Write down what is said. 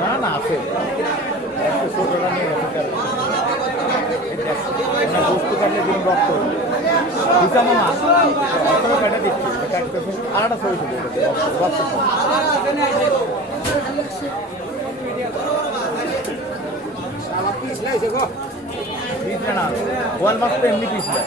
না না আছে ছোটটা নিয়ে বস্তু কাটলে দিন রক্ত হিসামো না অতটা কাটা দিচ্ছি আরেকটা ছবি রক্ত পিস না ওয়াল মাছ তো এমনি পিস না